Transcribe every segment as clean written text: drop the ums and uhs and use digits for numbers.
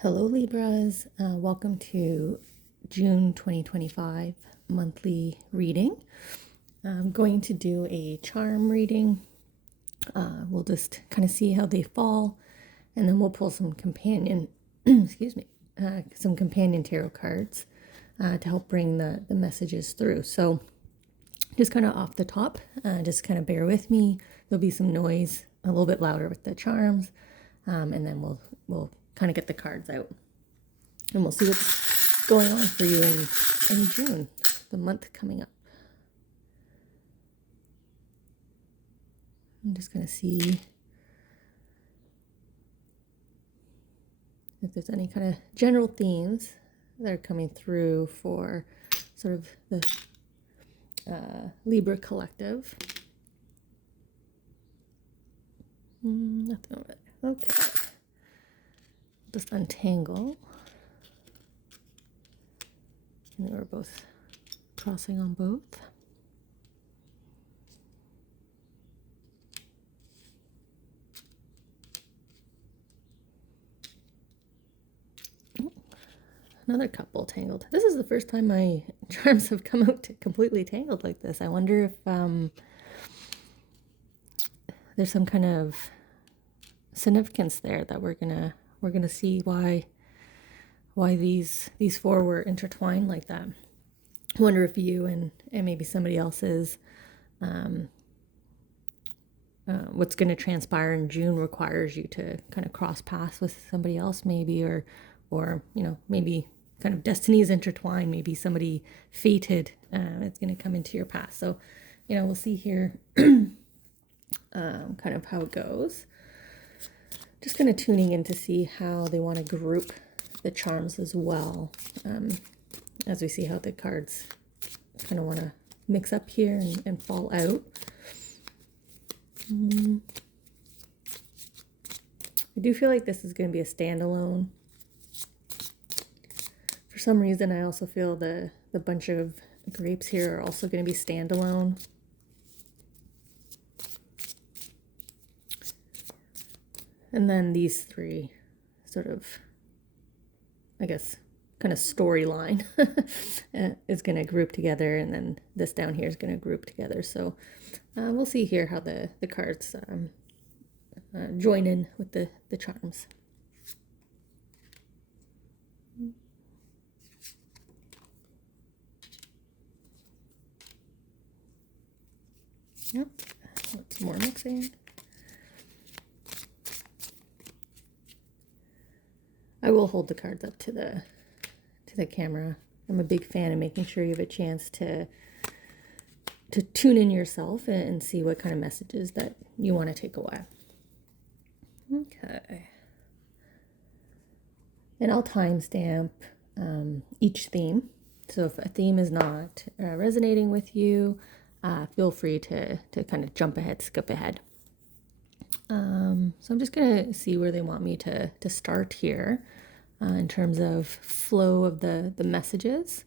Hello Libras, welcome to June 2025 monthly reading. I'm going to do a charm reading. We'll just kind of see how they fall, and then we'll pull some companion, excuse me, some companion tarot cards to help bring the messages through. So just kind of off the top, just kind of bear with me. There'll be some noise, a little bit louder with the charms, and then we'll kind of get the cards out, and we'll see what's going on for you in June, the month coming up. I'm just going to see if there's any kind of general themes that are coming through for sort of the Libra collective. Nothing over there. Okay. Just untangle. And we're both crossing on both. Another couple tangled. This is the first time my charms have come out completely tangled like this. I wonder if there's some kind of significance there that we're gonna see why these four were intertwined like that. I wonder if you and maybe somebody else's what's going to transpire in June requires you to kind of cross paths with somebody else, maybe, or maybe kind of destinies intertwined. Maybe somebody fated it's going to come into your path. So we'll see here kind of how it goes. Just kind of tuning in to see how they want to group the charms as well, as we see how the cards kind of want to mix up here and fall out. I do feel like this is going to be a standalone. For some reason, I also feel the bunch of grapes here are also going to be standalone. And then these three sort of, I guess, kind of storyline is going to group together, and then this down here is going to group together. So we'll see here how the cards join in with the charms. Yep, what's more mixing? I will hold the cards up to the camera. I'm a big fan of making sure you have a chance to tune in yourself and see what kind of messages that you want to take away. Okay. And I'll timestamp each theme. So if a theme is not resonating with you, feel free to kind of jump ahead, skip ahead. So I'm just going to see where they want me to start here in terms of flow of the messages.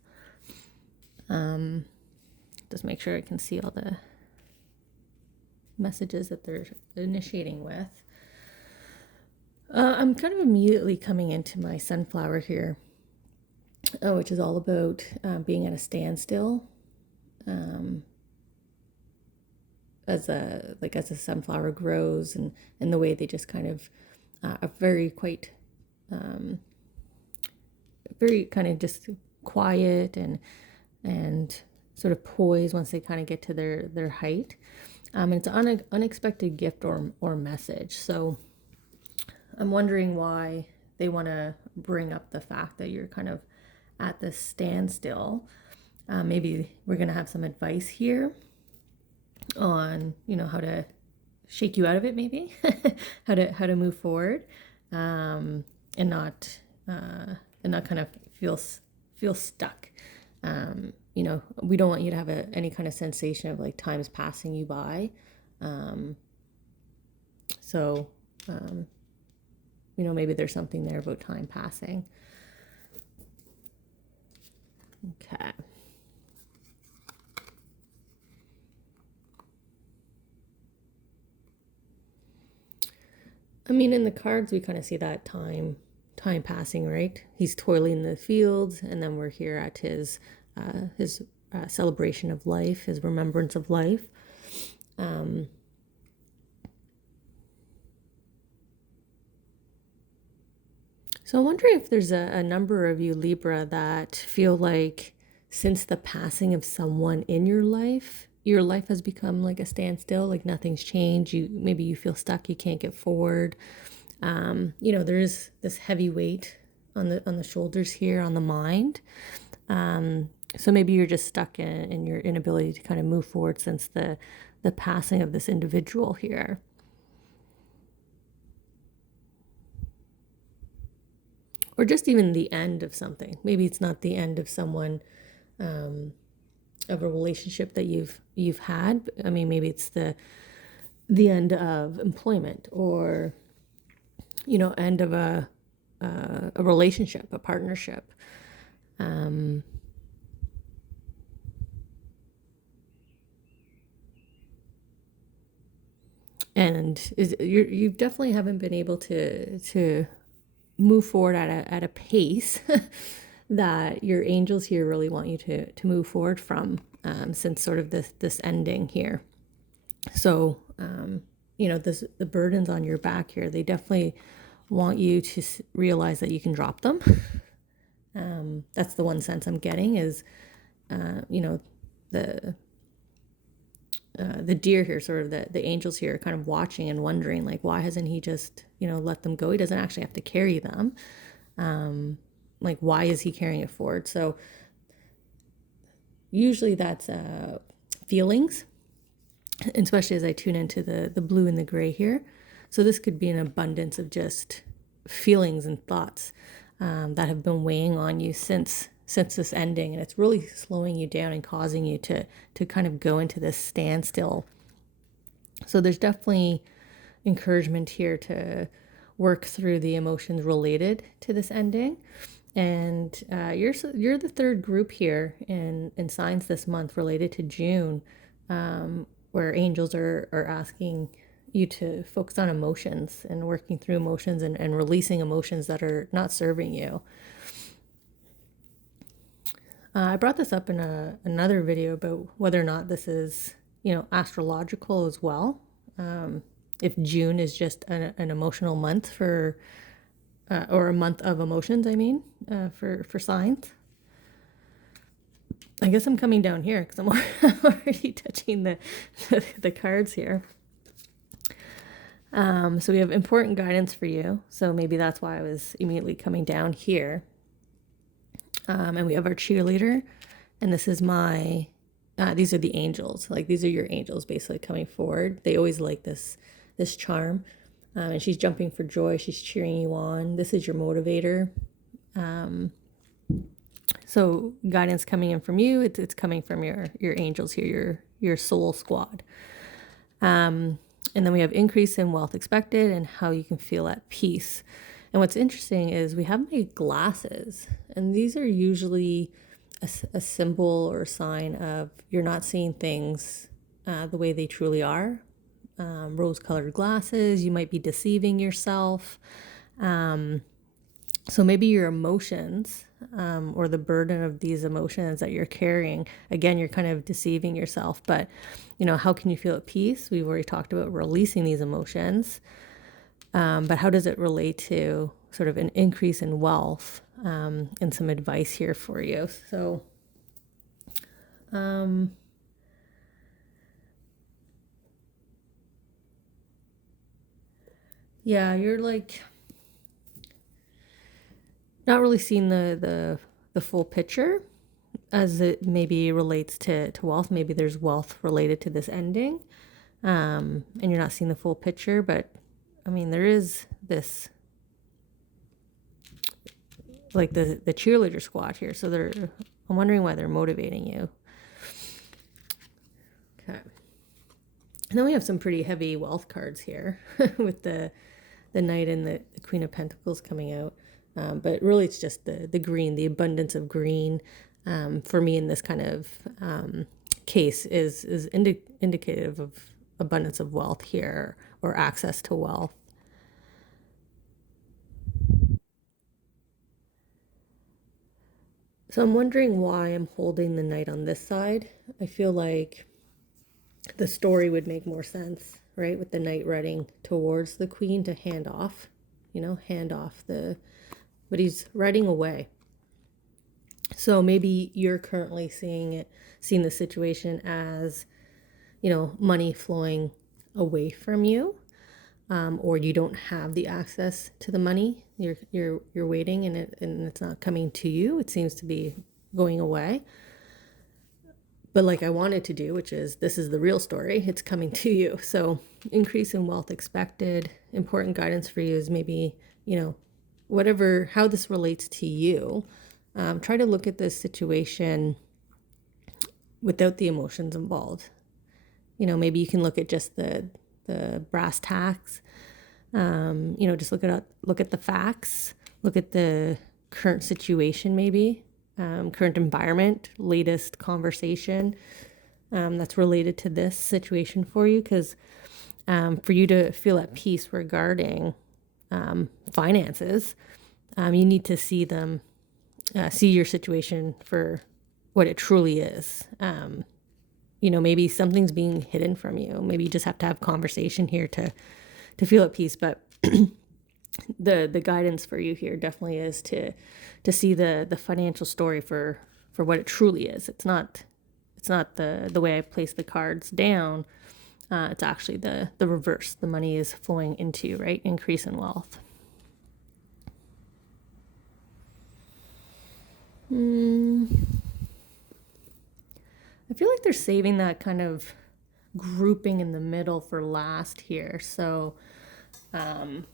Just make sure I can see all the messages that they're initiating with. I'm kind of immediately coming into my sunflower here, which is all about being at a standstill. As a sunflower grows, and the way they just kind of are very kind of just quiet and sort of poised once they kind of get to their height. And it's an unexpected gift or message. So I'm wondering why they want to bring up the fact that you're kind of at this standstill. Maybe we're going to have some advice here on how to shake you out of it, maybe how to move forward, and not kind of feel stuck. We don't want you to have any kind of sensation of like time's passing you by. So maybe there's something there about time passing. Okay. I mean, in the cards, we kind of see that time time passing, right? He's toiling in the fields, and then we're here at his celebration of life, his remembrance of life. So I'm wondering if there's a number of you, Libra, that feel like since the passing of someone in your life has become like a standstill, like nothing's changed. Maybe you feel stuck, you can't get forward. There is this heavy weight on the shoulders here, on the mind. So maybe you're just stuck in your inability to kind of move forward since the passing of this individual here. Or just even the end of something. Maybe it's not the end of someone, of a relationship that you've had. I mean, maybe it's the end of employment, or end of a relationship, a partnership. And you definitely haven't been able to move forward at a pace that your angels here really want you to move forward from, since sort of this ending here. So the burdens on your back here, they definitely want you to realize that you can drop them. That's the one sense I'm getting is, the deer here, sort of the angels here, are kind of watching and wondering, like, why hasn't he just let them go? He doesn't actually have to carry them. Like, why is he carrying it forward? So usually that's feelings, especially as I tune into the blue and the gray here. So this could be an abundance of just feelings and thoughts that have been weighing on you since this ending, and it's really slowing you down and causing you to kind of go into this standstill. So there's definitely encouragement here to work through the emotions related to this ending. And you're the third group here in signs this month related to June, where angels are asking you to focus on emotions and working through emotions and releasing emotions that are not serving you. I brought this up in another video about whether or not this is, astrological as well. If June is just an emotional month for, or a month of emotions, I mean, for signs. I guess I'm coming down here because I'm already touching the cards here. So we have important guidance for you. So maybe that's why I was immediately coming down here. And we have our cheerleader, and this is these are the angels. Like, these are your angels basically coming forward. They always like this charm. And she's jumping for joy. She's cheering you on. This is your motivator. So guidance coming in from you. It's coming from your angels here, your soul squad. And then we have increase in wealth expected and how you can feel at peace. And what's interesting is we have my glasses, and these are usually a symbol or a sign of you're not seeing things the way they truly are. Rose-colored glasses, you might be deceiving yourself. So maybe your emotions, or the burden of these emotions that you're carrying, again, you're kind of deceiving yourself. But, how can you feel at peace? We've already talked about releasing these emotions. But how does it relate to sort of an increase in wealth, and some advice here for you? So, yeah, you're like not really seeing the full picture as it maybe relates to wealth. Maybe there's wealth related to this ending, and you're not seeing the full picture. But I mean, there is this, like the cheerleader squad here. So I'm wondering why they're motivating you. Okay. And then we have some pretty heavy wealth cards here with the Knight and the Queen of Pentacles coming out. But really it's just the green, the abundance of green, for me in this kind of case is indicative of abundance of wealth here, or access to wealth. So I'm wondering why I'm holding the knight on this side. I feel like the story would make more sense, right? With the knight running towards the queen to hand off, hand off but he's riding away. So maybe you're currently seeing the situation as, money flowing away from you, or you don't have the access to the money. You're waiting, and it's not coming to you. It seems to be going away. But like I wanted to do, which is this is the real story, it's coming to you. So increase in wealth expected. Important guidance for you is maybe, how this relates to you. Try to look at this situation without the emotions involved. Maybe you can look at just the brass tacks. Just look at the facts. Look at the current situation, maybe current environment, latest conversation that's related to this situation for you. Because for you to feel at peace regarding finances, you need to see your situation for what it truly is. Maybe something's being hidden from you. Maybe you just have to have conversation here to feel at peace. But the guidance for you here definitely is to see the financial story for what it truly is. It's not the way I place the cards down. It's actually the reverse. The money is flowing into you, right? Increase in wealth. I feel like they're saving that kind of grouping in the middle for last here. So there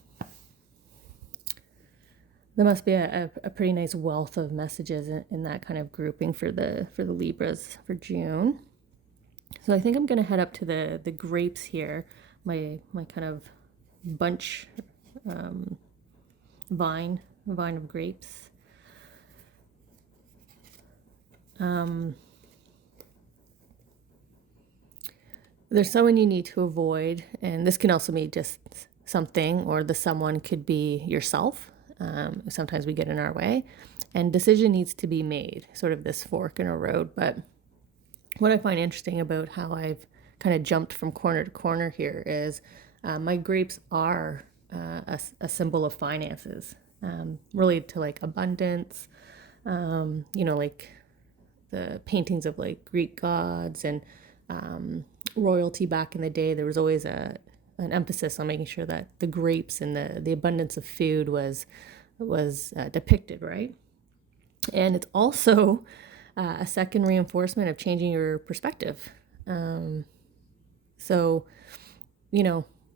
must be a pretty nice wealth of messages in that kind of grouping for the Libras for June. So I think I'm going to head up to the grapes here, my kind of bunch vine of grapes. There's someone you need to avoid, and this can also be just something, or the someone could be yourself. Sometimes we get in our way, and decision needs to be made, sort of this fork in a road. But what I find interesting about how I've kind of jumped from corner to corner here is my grapes are a symbol of finances, related to like abundance, like the paintings of like Greek gods and royalty back in the day. There was always an emphasis on making sure that the grapes and the abundance of food was depicted, right? And it's also a second reinforcement of changing your perspective. So,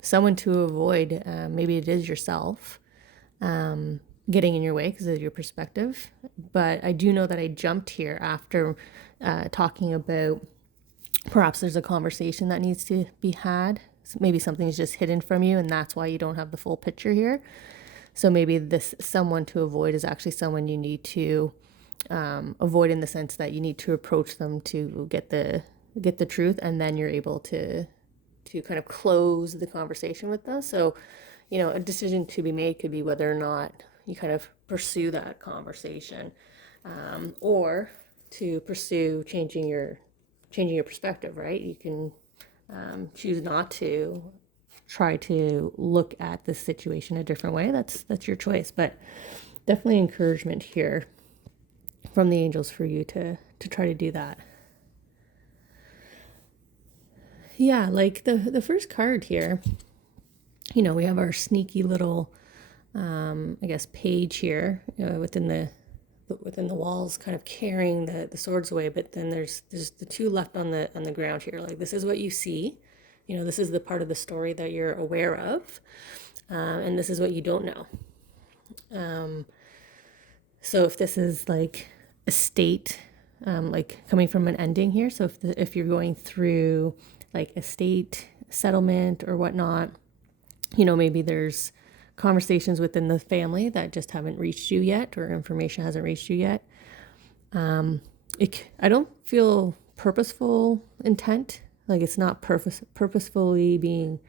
someone to avoid, maybe it is yourself getting in your way because of your perspective. But I do know that I jumped here after talking about perhaps there's a conversation that needs to be had. So maybe something's just hidden from you, and that's why you don't have the full picture here. So maybe this someone to avoid is actually someone you need to avoid, in the sense that you need to approach them to get the truth, and then you're able to kind of close the conversation with them. So, a decision to be made could be whether or not you kind of pursue that conversation, or to pursue changing your perspective, right? You can choose not to try to look at this situation a different way. That's your choice, but definitely encouragement here from the angels for you to try to do that. Yeah, like the first card here, we have our sneaky little, I guess, page here within the walls, kind of carrying the swords away. But then there's the two left on the ground here. Like, this is what you see. This is the part of the story that you're aware of, and this is what you don't know. So if this is like a state, like coming from an ending here. So if you're going through like estate settlement or whatnot, maybe there's conversations within the family that just haven't reached you yet, or information hasn't reached you yet. I don't feel purposeful intent, like it's not purposefully being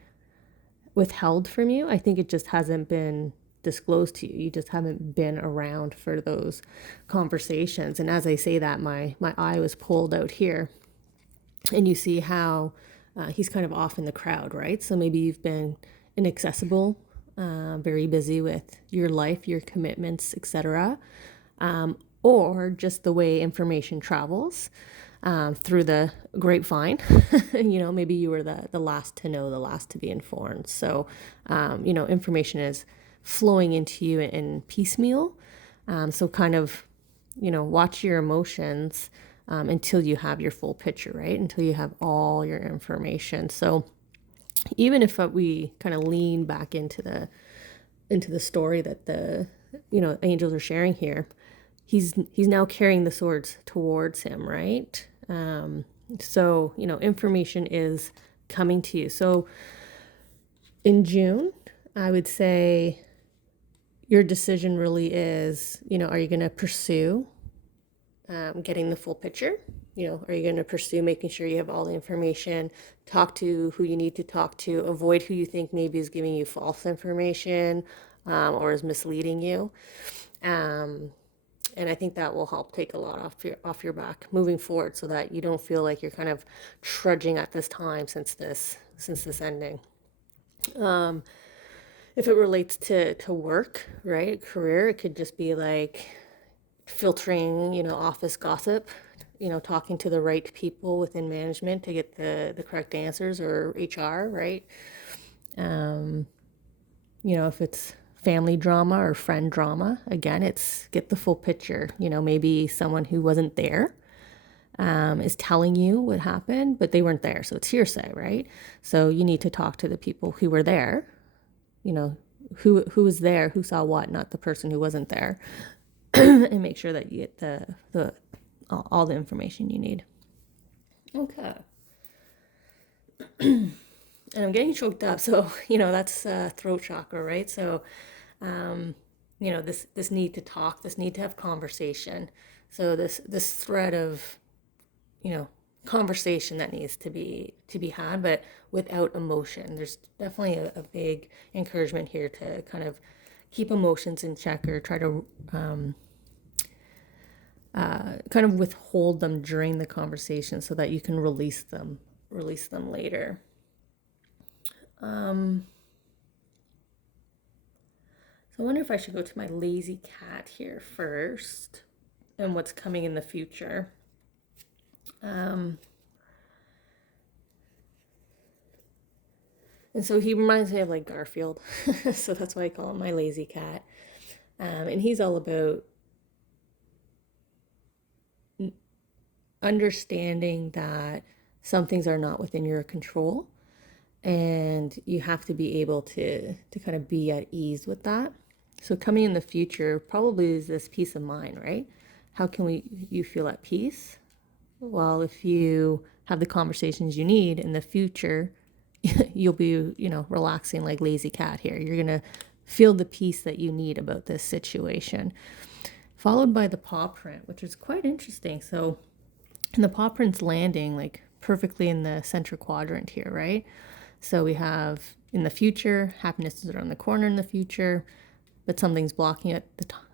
withheld from you. I think it just hasn't been disclosed to you. You just haven't been around for those conversations. And as I say that, my eye was pulled out here, and you see how he's kind of off in the crowd, right? So maybe you've been inaccessible, very busy with your life, your commitments, etc., or just the way information travels through the grapevine. Maybe you were the last to know, the last to be informed. So, information is flowing into you in piecemeal. So kind of, watch your emotions until you have your full picture, right? Until you have all your information. So even if we kind of lean back into the story that the angels are sharing here, he's now carrying the swords towards him, right? So information is coming to you. So in June, I would say your decision really is, are you going to pursue getting the full picture? Are you going to pursue making sure you have all the information, talk to who you need to talk to, avoid who you think maybe is giving you false information or is misleading you? And I think that will help take a lot off your back moving forward, so that you don't feel like you're kind of trudging at this time since this ending. If it relates to work, right, career, it could just be like filtering, office gossip, talking to the right people within management to get the correct answers, or HR, right? If it's family drama or friend drama, again, it's get the full picture. Maybe someone who wasn't there is telling you what happened, but they weren't there. So it's hearsay, right? So you need to talk to the people who were there, who was there, who saw what, not the person who wasn't there, and make sure that you get all the information you need. Okay. And I'm getting choked up, so that's throat chakra, right? So this need to talk, this need to have conversation. So this thread of conversation that needs to be had, but without emotion. There's definitely a big encouragement here to kind of keep emotions in check, or try to kind of withhold them during the conversation so that you can release them later. So I wonder if I should go to my lazy cat here first and what's coming in the future. And so he reminds me of like Garfield. So that's why I call him my lazy cat. And he's all about understanding that some things are not within your control, and you have to be able to kind of be at ease with that. So coming in the future probably is this peace of mind, right? How can you feel at peace? Well, if you have the conversations you need in the future, you'll be, relaxing like lazy cat here. You're going to feel the peace that you need about this situation. Followed by the paw print, which is quite interesting. So, and the paw print's landing like perfectly in the center quadrant here, right? So we have in the future, happiness is around the corner in the future, but something's blocking it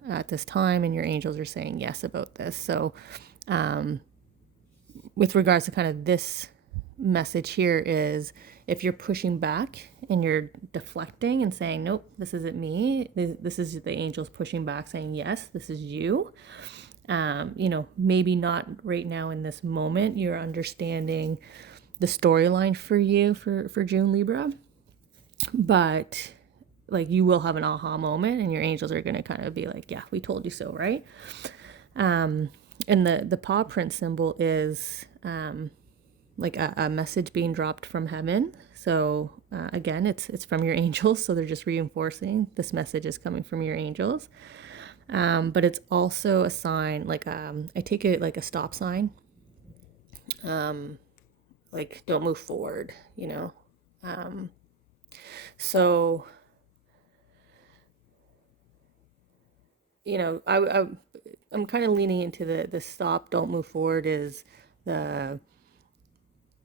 at this time, and your angels are saying yes about this. So with regards to kind of this message here is, if you're pushing back and you're deflecting and saying, nope, this isn't me, this is the angels pushing back saying, yes, this is you. Maybe not right now in this moment, you're understanding the storyline for you for June, Libra, but like you will have an aha moment, and your angels are going to kind of be like, yeah, we told you so, right? And the paw print symbol is like a message being dropped from heaven. So again, it's from your angels, so they're just reinforcing this message is coming from your angels. But it's also a sign, like I take it like a stop sign, like don't move forward, so I'm kind of leaning into the stop, don't move forward is the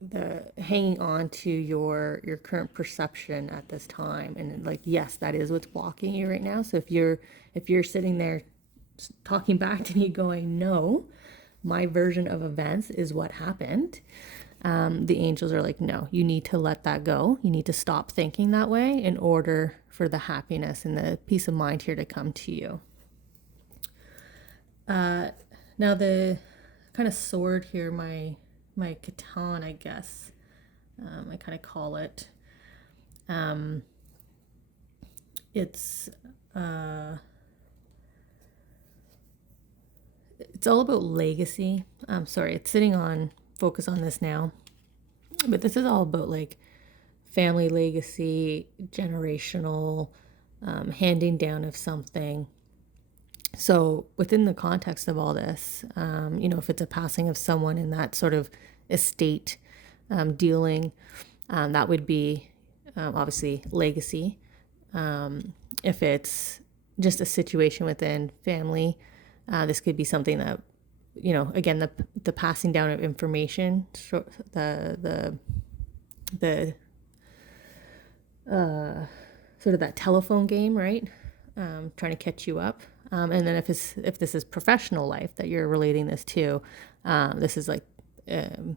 the hanging on to your current perception at this time, and like, yes, that is what's blocking you right now. So if you're sitting there talking back to me going, no, my version of events is what happened, the angels are like, no, you need to let that go. You need to stop thinking that way in order for the happiness and the peace of mind here to come to you. Now the kind of sword here, my katan, I guess, I kind of call it. It's all about legacy. I'm sorry, it's sitting on focus on this now, but this is all about like family legacy, generational, handing down of something. So within the context of all this, if it's a passing of someone in that sort of estate dealing, that would be obviously legacy. If it's just a situation within family, this could be something that, again, the passing down of information, the sort of that telephone game, right? Trying to catch you up. And then if this is professional life that you're relating this to, this is like, the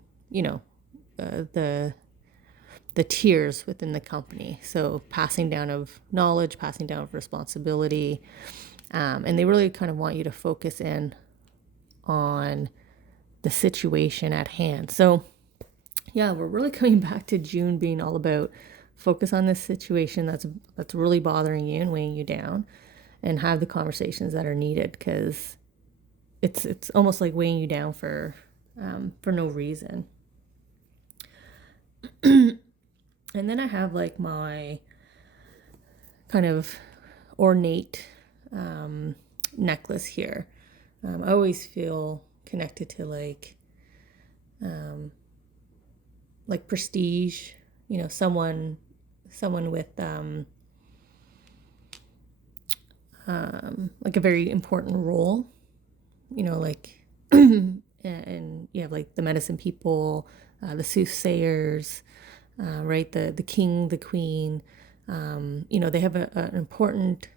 tiers within the company. So passing down of knowledge, passing down of responsibility. And they really kind of want you to focus in on the situation at hand. So yeah, we're really coming back to June being all about focus on this situation that's really bothering you and weighing you down, and have the conversations that are needed, because it's almost like weighing you down for no reason. And then I have like my kind of ornate necklace here. I always feel connected to like prestige, someone with like a very important role, like and you have like the medicine people, the soothsayers, right? The king, the queen, they have an important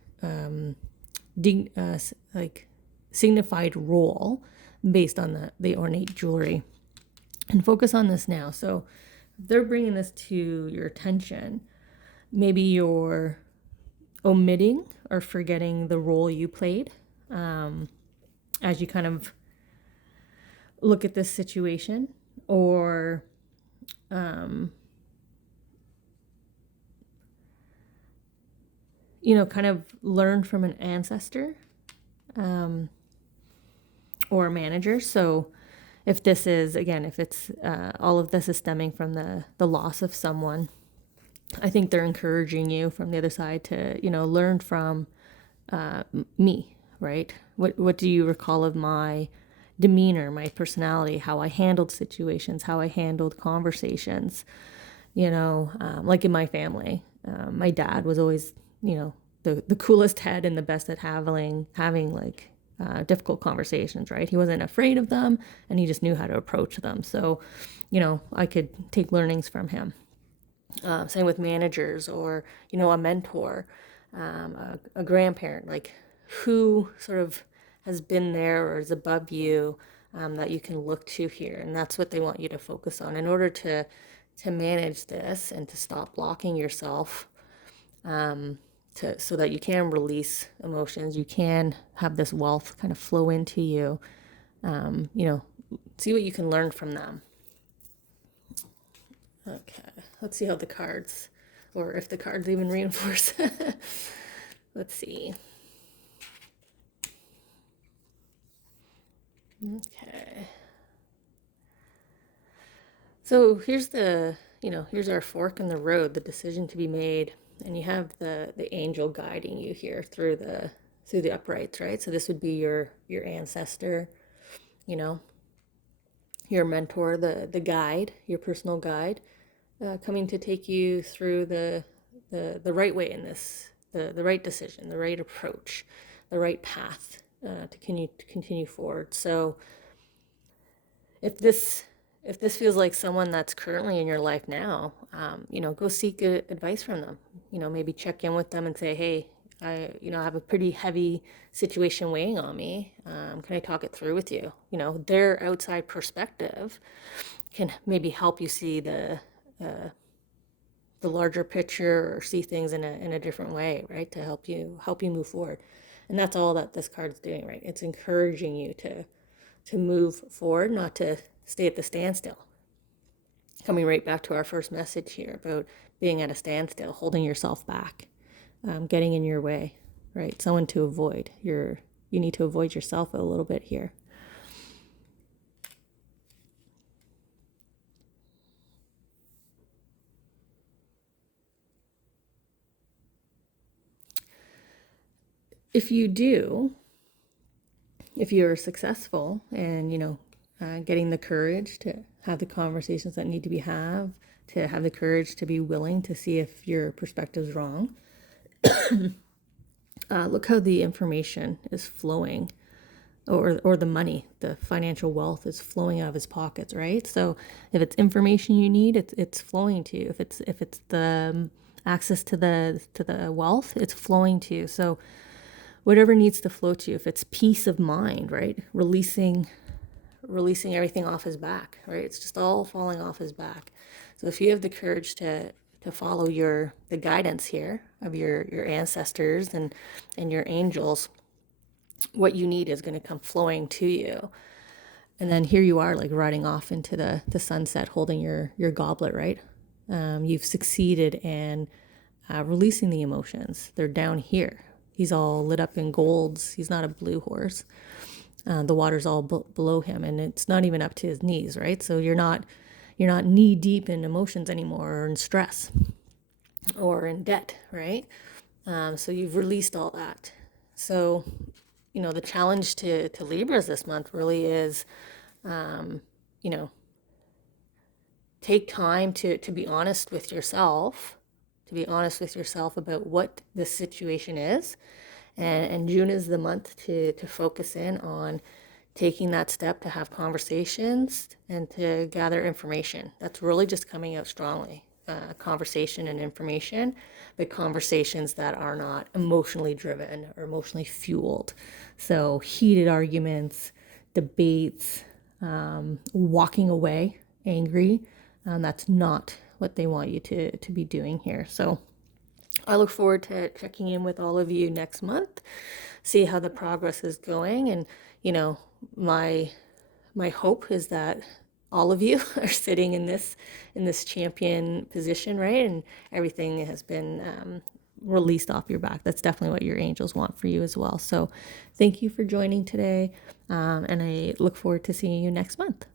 like signified role based on the ornate jewelry. And focus on this now. So if they're bringing this to your attention, maybe you're omitting or forgetting the role you played as you kind of look at this situation, or kind of learn from an ancestor or a manager. So if this is, again, if it's all of this is stemming from the loss of someone, I think they're encouraging you from the other side to, learn from me, right? What do you recall of my demeanor, my personality, how I handled situations, how I handled conversations, like in my family. My dad was always, the coolest head and the best at having like difficult conversations, right? He wasn't afraid of them, and he just knew how to approach them. So, I could take learnings from him. Same with managers, or, a mentor, a grandparent, like who sort of has been there or is above you, that you can look to here. And that's what they want you to focus on in order to manage this and to stop blocking yourself, so that you can release emotions. You can have this wealth kind of flow into you. See what you can learn from them. Okay, let's see how the cards, or if the cards even reinforce. Let's see. Okay. So here's here's our fork in the road, the decision to be made. And you have the angel guiding you here through the uprights, right? So this would be your ancestor, your mentor, the guide, your personal guide, coming to take you through the right way in this, the right decision, the right approach, the right path to continue forward. So if if this feels like someone that's currently in your life now, go seek advice from them. Maybe check in with them and say, hey, I have a pretty heavy situation weighing on me. Can I talk it through with you? Their outside perspective can maybe help you see the larger picture or see things in a different way, right? To help you move forward. And that's all that this card's doing, right? It's encouraging you to move forward, not to stay at the standstill. Coming right back to our first message here about being at a standstill, holding yourself back, getting in your way, right? Someone to avoid. You need to avoid yourself a little bit here. If you're successful and, getting the courage to have the conversations that need to be had, to have the courage to be willing to see if your perspective's wrong, look how the information is flowing, or the money, the financial wealth is flowing out of his pockets, right? So if it's information you need, it's flowing to you. If it's the access to the wealth, it's flowing to you. So whatever needs to flow to you, if it's peace of mind, right? Releasing everything off his back, right? It's just all falling off his back. So if you have the courage to follow the guidance here of your ancestors and your angels, what you need is going to come flowing to you. And then here you are, like riding off into the sunset, holding your goblet, right? You've succeeded in releasing the emotions. They're down here. He's all lit up in golds. He's not a blue horse. The water's all below him, and it's not even up to his knees, right? So you're not knee deep in emotions anymore, or in stress, or in debt, right? So you've released all that. So, the challenge to Libras this month really is, take time to be honest with yourself, about what the situation is. And June is the month to focus in on taking that step to have conversations and to gather information. That's really just coming out strongly. Conversation and information, but conversations that are not emotionally driven or emotionally fueled. So heated arguments, debates, walking away angry, that's not what they want you to be doing here. So I look forward to checking in with all of you next month, see how the progress is going. And, my hope is that all of you are sitting in this champion position, right? And everything has been released off your back. That's definitely what your angels want for you as well. So thank you for joining today. And I look forward to seeing you next month.